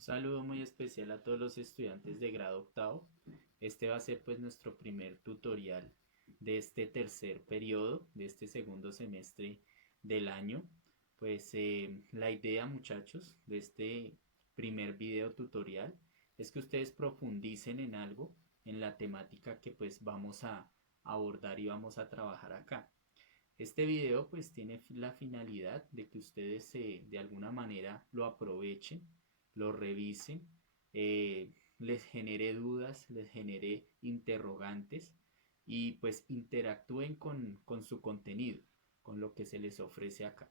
Un saludo muy especial a todos los estudiantes de grado octavo. Este va a ser pues nuestro primer tutorial de este tercer periodo, de este segundo semestre del año. Pues la idea, muchachos, de este primer video tutorial es que ustedes profundicen en algo, en la temática que pues vamos a abordar y vamos a trabajar acá. Este video pues tiene la finalidad de que ustedes de alguna manera lo aprovechen, lo revisen, les genere dudas, les genere interrogantes y pues interactúen con su contenido, con lo que se les ofrece acá.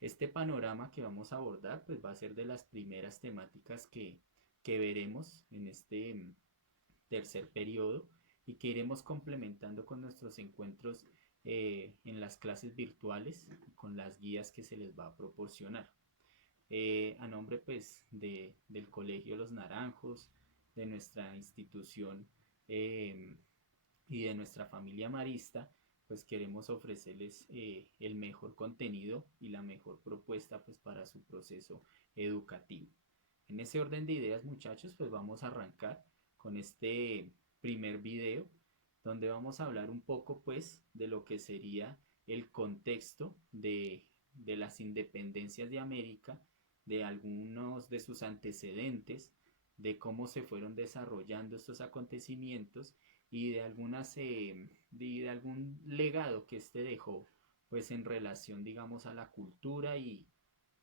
Este panorama que vamos a abordar pues va a ser de las primeras temáticas que veremos en este tercer periodo y que iremos complementando con nuestros encuentros en las clases virtuales y con las guías que se les va a proporcionar. A nombre pues del Colegio Los Naranjos, de nuestra institución y de nuestra familia marista, pues queremos ofrecerles el mejor contenido y la mejor propuesta pues para su proceso educativo. En ese orden de ideas, muchachos, pues vamos a arrancar con este primer video donde vamos a hablar un poco pues de lo que sería el contexto de las independencias de América, de algunos de sus antecedentes, de cómo se fueron desarrollando estos acontecimientos y de de algún legado que este dejó pues en relación digamos a la cultura y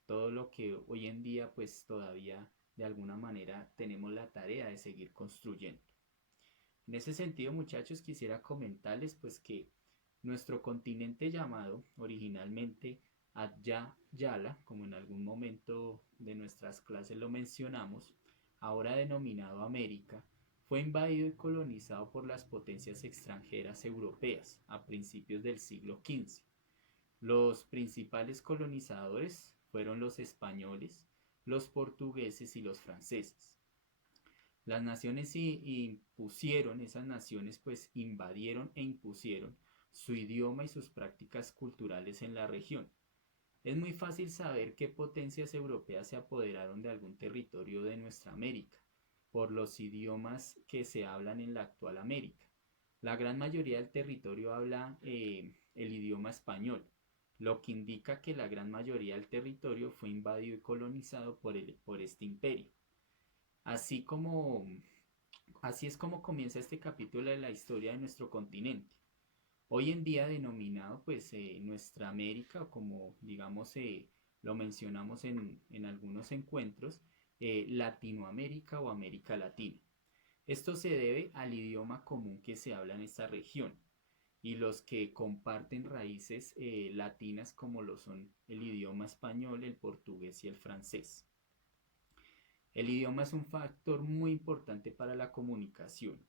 todo lo que hoy en día pues todavía de alguna manera tenemos la tarea de seguir construyendo. En ese sentido, muchachos, quisiera comentarles pues que nuestro continente llamado originalmente Adya Yala, como en algún momento de nuestras clases lo mencionamos, ahora denominado América, fue invadido y colonizado por las potencias extranjeras europeas a principios del siglo XV. Los principales colonizadores fueron los españoles, los portugueses y los franceses. Las naciones impusieron, esas naciones pues invadieron e impusieron su idioma y sus prácticas culturales en la región. Es muy fácil saber qué potencias europeas se apoderaron de algún territorio de nuestra América, por los idiomas que se hablan en la actual América. La gran mayoría del territorio habla el idioma español, lo que indica que la gran mayoría del territorio fue invadido y colonizado por este imperio. Así como Así es como comienza este capítulo de la historia de nuestro continente. Hoy en día denominado pues nuestra América o como digamos lo mencionamos en algunos encuentros, Latinoamérica o América Latina. Esto se debe al idioma común que se habla en esta región y los que comparten raíces latinas como lo son el idioma español, el portugués y el francés. El idioma es un factor muy importante para la comunicación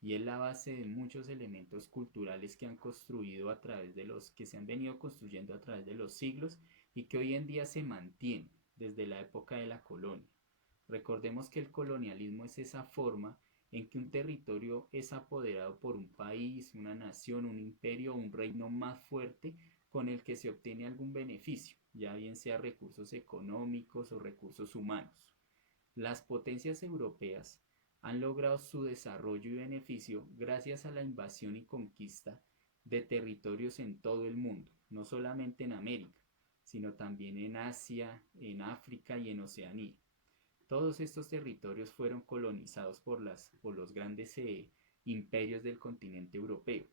y es la base de muchos elementos culturales que han construido a través de los que se han venido construyendo a través de los siglos y que hoy en día se mantienen desde la época de la colonia. Recordemos que el colonialismo es esa forma en que un territorio es apoderado por un país, una nación, un imperio o un reino más fuerte con el que se obtiene algún beneficio, ya bien sea recursos económicos o recursos humanos. Las potencias europeas han logrado su desarrollo y beneficio gracias a la invasión y conquista de territorios en todo el mundo, no solamente en América, sino también en Asia, en África y en Oceanía. Todos estos territorios fueron colonizados por los grandes imperios del continente europeo.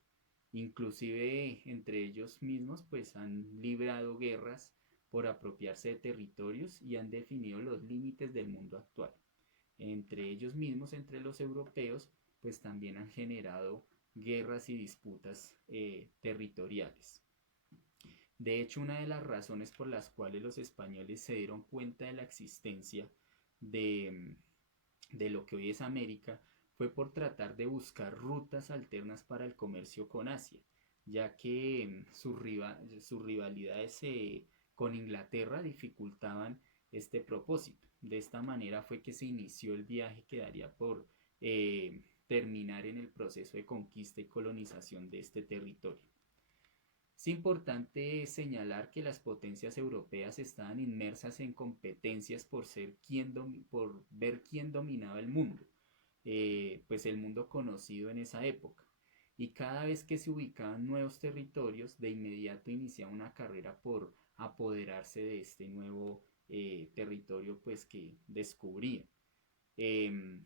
Inclusive entre ellos mismos pues han librado guerras por apropiarse de territorios y han definido los límites del mundo actual. Entre ellos mismos, entre los europeos, pues también han generado guerras y disputas territoriales. De hecho, una de las razones por las cuales los españoles se dieron cuenta de la existencia de, de lo que hoy es América fue por tratar de buscar rutas alternas para el comercio con Asia, ya que sus rivalidades con Inglaterra dificultaban este propósito. De esta manera fue que se inició el viaje que daría por terminar en el proceso de conquista y colonización de este territorio. Es importante señalar que las potencias europeas estaban inmersas en competencias por ver quién dominaba el mundo, pues el mundo conocido en esa época. Y cada vez que se ubicaban nuevos territorios, de inmediato iniciaba una carrera por apoderarse de este nuevo territorio pues que descubrían. Em,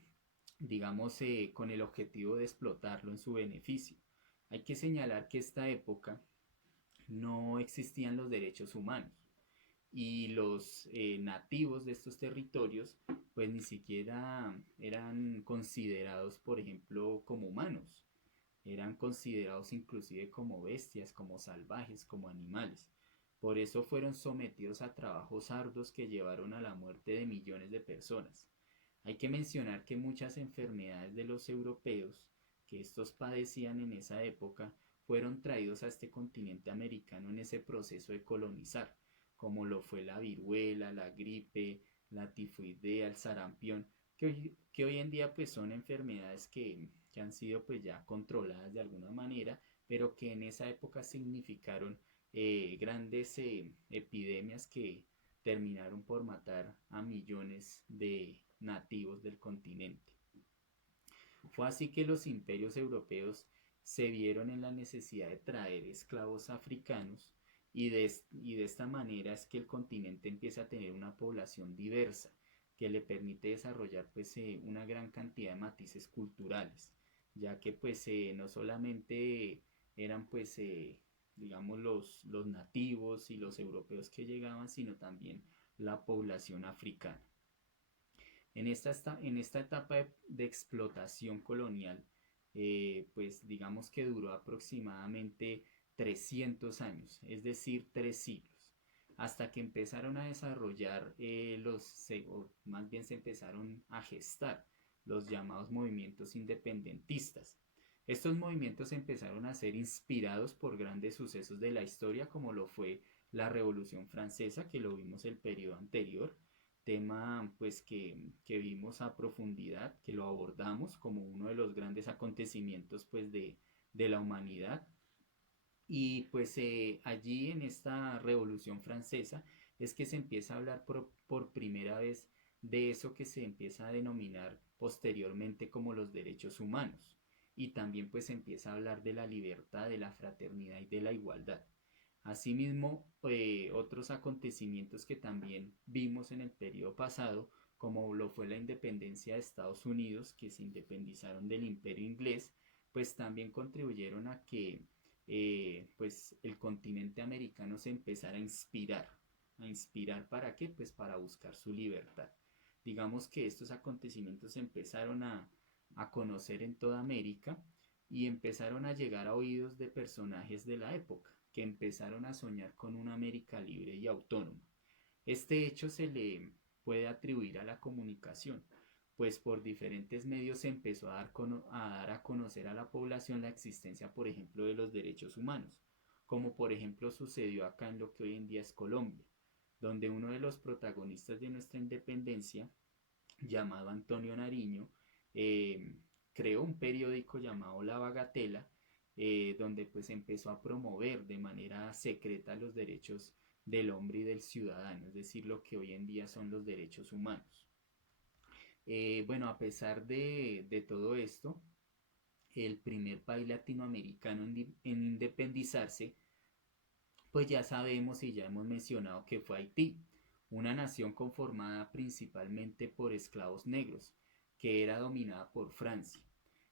digamos, con el objetivo de explotarlo en su beneficio. Hay que señalar que esta época no existían los derechos humanos y los nativos de estos territorios pues ni siquiera eran considerados, por ejemplo, como humanos, eran considerados inclusive como bestias, como salvajes, como animales. Por eso fueron sometidos a trabajos arduos que llevaron a la muerte de millones de personas. Hay que mencionar que muchas enfermedades de los europeos que estos padecían en esa época fueron traídos a este continente americano en ese proceso de colonizar, como lo fue la viruela, la gripe, la tifoidea, el sarampión, que hoy en día pues son enfermedades que han sido pues ya controladas de alguna manera, pero que en esa época significaron grandes epidemias que terminaron por matar a millones de nativos del continente. Fue así que los imperios europeos se vieron en la necesidad de traer esclavos africanos y de esta manera es que el continente empieza a tener una población diversa que le permite desarrollar pues una gran cantidad de matices culturales, ya que pues no solamente eran pues digamos los nativos y los europeos que llegaban, sino también la población africana. En esta etapa de explotación colonial, pues digamos que duró aproximadamente 300 años, es decir, 3 siglos, hasta que empezaron a desarrollar o más bien se empezaron a gestar los llamados movimientos independentistas. Estos movimientos empezaron a ser inspirados por grandes sucesos de la historia, como lo fue la Revolución Francesa, que lo vimos el periodo anterior, tema pues que vimos a profundidad, que lo abordamos como uno de los grandes acontecimientos pues de la humanidad. Y pues allí en esta Revolución Francesa es que se empieza a hablar por primera vez de eso que se empieza a denominar posteriormente como los derechos humanos. Y también pues se empieza a hablar de la libertad, de la fraternidad y de la igualdad. Asimismo, otros acontecimientos que también vimos en el periodo pasado, como lo fue la independencia de Estados Unidos, que se independizaron del imperio inglés, pues también contribuyeron a que pues el continente americano se empezara a inspirar. ¿A inspirar para qué? Pues para buscar su libertad. Digamos que estos acontecimientos empezaron a conocer en toda América y empezaron a llegar a oídos de personajes de la época que empezaron a soñar con una América libre y autónoma. Este hecho se le puede atribuir a la comunicación, pues por diferentes medios se empezó a dar a conocer a la población la existencia, por ejemplo, de los derechos humanos, como por ejemplo sucedió acá en lo que hoy en día es Colombia, donde uno de los protagonistas de nuestra independencia, llamado Antonio Nariño, eh, creó un periódico llamado La Bagatela, donde pues empezó a promover de manera secreta los derechos del hombre y del ciudadano, es decir, lo que hoy en día son los derechos humanos. Bueno, a pesar de todo esto, el primer país latinoamericano en independizarse, pues ya sabemos y ya hemos mencionado que fue Haití, una nación conformada principalmente por esclavos negros, que era dominada por Francia.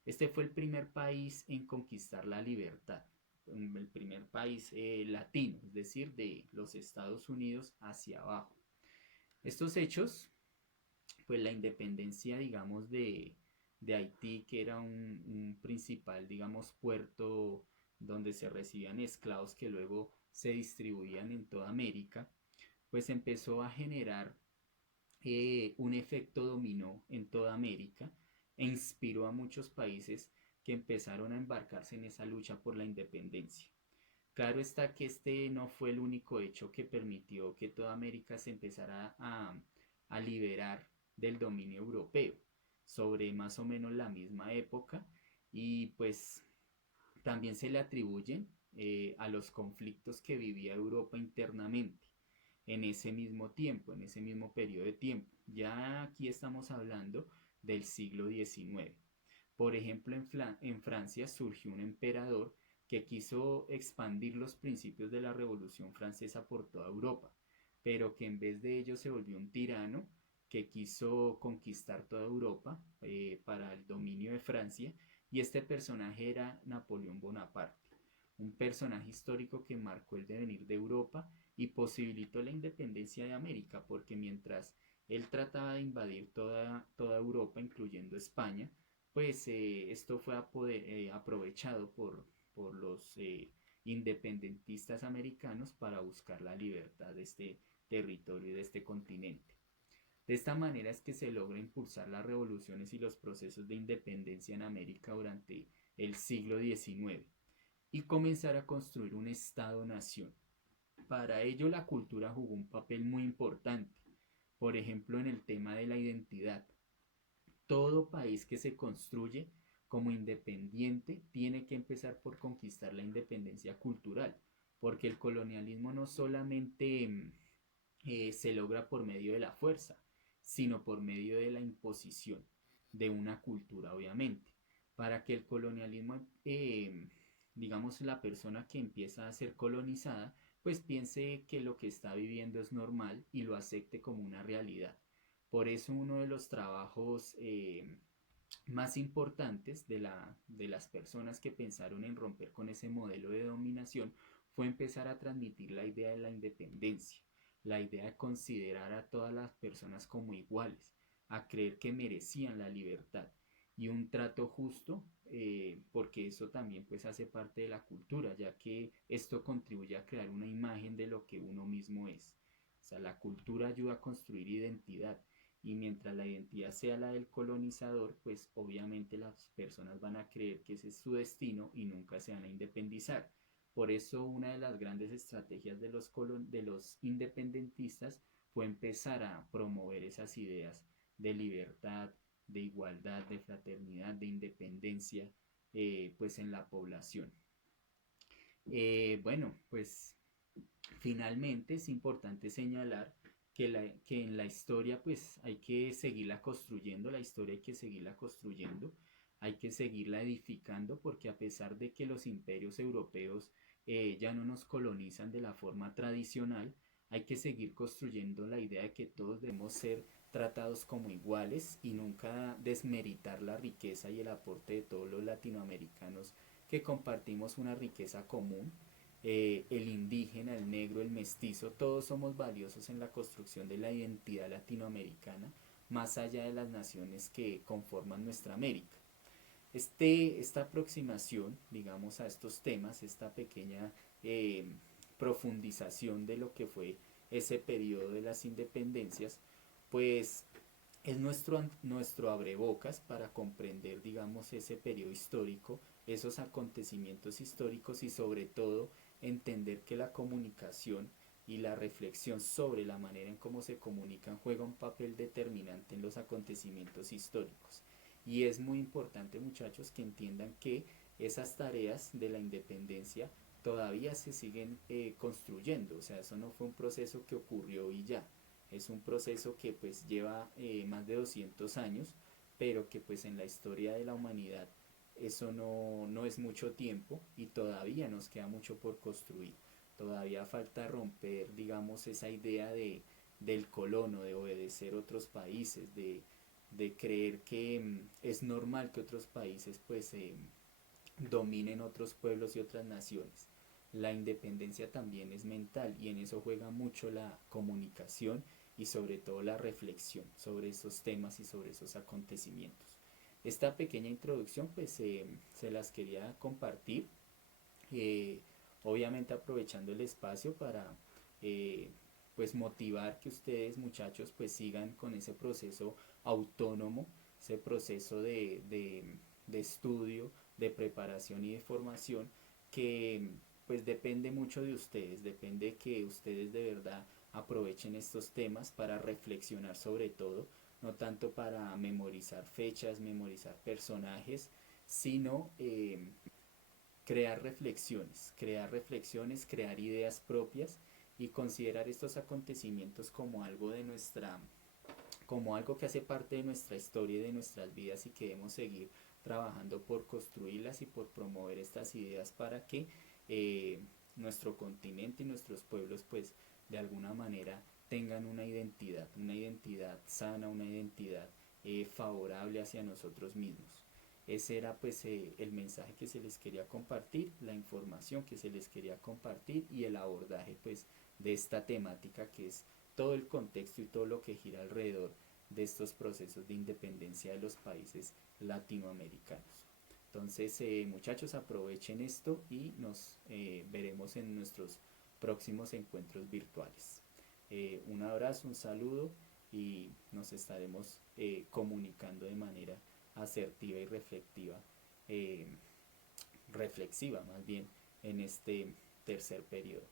Este fue el primer país en conquistar la libertad, el primer país latino, es decir, de los Estados Unidos hacia abajo. Estos hechos, pues la independencia, digamos, de Haití, que era un principal, digamos, puerto donde se recibían esclavos que luego se distribuían en toda América, pues empezó a generar un efecto dominó en toda América e inspiró a muchos países que empezaron a embarcarse en esa lucha por la independencia. Claro está que este no fue el único hecho que permitió que toda América se empezara a liberar del dominio europeo sobre más o menos la misma época y pues también se le atribuyen a los conflictos que vivía Europa internamente en ese mismo tiempo, en ese mismo periodo de tiempo. Ya aquí estamos hablando del siglo XIX. Por ejemplo, en Francia surgió un emperador que quiso expandir los principios de la Revolución Francesa por toda Europa, pero que en vez de ello se volvió un tirano que quiso conquistar toda Europa para el dominio de Francia, y este personaje era Napoleón Bonaparte, un personaje histórico que marcó el devenir de Europa y posibilitó la independencia de América, porque mientras él trataba de invadir toda Europa, incluyendo España, pues esto fue aprovechado por los independentistas americanos para buscar la libertad de este territorio y de este continente. De esta manera es que se logra impulsar las revoluciones y los procesos de independencia en América durante el siglo XIX y comenzar a construir un Estado-nación. Para ello la cultura jugó un papel muy importante, por ejemplo en el tema de la identidad. Todo país que se construye como independiente tiene que empezar por conquistar la independencia cultural, porque el colonialismo no solamente se logra por medio de la fuerza, sino por medio de la imposición de una cultura, obviamente. Para que el colonialismo, digamos, la persona que empieza a ser colonizada, pues piense que lo que está viviendo es normal y lo acepte como una realidad. Por eso uno de los trabajos más importantes de las personas que pensaron en romper con ese modelo de dominación fue empezar a transmitir la idea de la independencia, la idea de considerar a todas las personas como iguales, a creer que merecían la libertad y un trato justo, porque eso también pues hace parte de la cultura, ya que esto contribuye a crear una imagen de lo que uno mismo es. O sea, la cultura ayuda a construir identidad y mientras la identidad sea la del colonizador, pues obviamente las personas van a creer que ese es su destino y nunca se van a independizar. Por eso una de las grandes estrategias de los independentistas fue empezar a promover esas ideas de libertad, de igualdad, de fraternidad, de independencia, pues en la población. Bueno, pues finalmente es importante señalar que en la historia pues hay que seguirla construyendo, la historia hay que seguirla construyendo, hay que seguirla edificando porque a pesar de que los imperios europeos ya no nos colonizan de la forma tradicional, hay que seguir construyendo la idea de que todos debemos ser tratados como iguales y nunca desmeritar la riqueza y el aporte de todos los latinoamericanos que compartimos una riqueza común. El indígena, el negro, el mestizo, todos somos valiosos en la construcción de la identidad latinoamericana, más allá de las naciones que conforman nuestra América. Esta aproximación, digamos, a estos temas, esta pequeña profundización de lo que fue ese periodo de las independencias, pues es nuestro abrebocas para comprender, digamos, ese periodo histórico, esos acontecimientos históricos y sobre todo entender que la comunicación y la reflexión sobre la manera en cómo se comunican juega un papel determinante en los acontecimientos históricos. Y es muy importante, muchachos, que entiendan que esas tareas de la independencia todavía se siguen construyendo. O sea, eso no fue un proceso que ocurrió y ya. Es un proceso que pues lleva más de 200 años, pero que pues en la historia de la humanidad eso no es mucho tiempo y todavía nos queda mucho por construir. Todavía falta romper, digamos, esa idea del colono, de obedecer otros países, de creer que es normal que otros países pues dominen otros pueblos y otras naciones. La independencia también es mental y en eso juega mucho la comunicación y sobre todo la reflexión sobre esos temas y sobre esos acontecimientos. Esta pequeña introducción pues se las quería compartir, eh, obviamente aprovechando el espacio para eh, pues motivar que ustedes muchachos pues sigan con ese proceso autónomo, ese proceso de estudio, de preparación y de formación que pues depende mucho de ustedes, depende que ustedes de verdad aprovechen estos temas para reflexionar sobre todo, no tanto para memorizar fechas, memorizar personajes, sino crear reflexiones, crear ideas propias y considerar estos acontecimientos como algo de nuestra, como algo que hace parte de nuestra historia y de nuestras vidas y que debemos seguir trabajando por construirlas y por promover estas ideas para que eh, nuestro continente y nuestros pueblos pues de alguna manera tengan una identidad sana, una identidad favorable hacia nosotros mismos. Ese era pues el mensaje que se les quería compartir, la información que se les quería compartir y el abordaje pues de esta temática que es todo el contexto y todo lo que gira alrededor de estos procesos de independencia de los países latinoamericanos. Entonces, muchachos, aprovechen esto y nos veremos en nuestros próximos encuentros virtuales. Un abrazo, un saludo y nos estaremos comunicando de manera asertiva y reflexiva más bien, en este tercer periodo.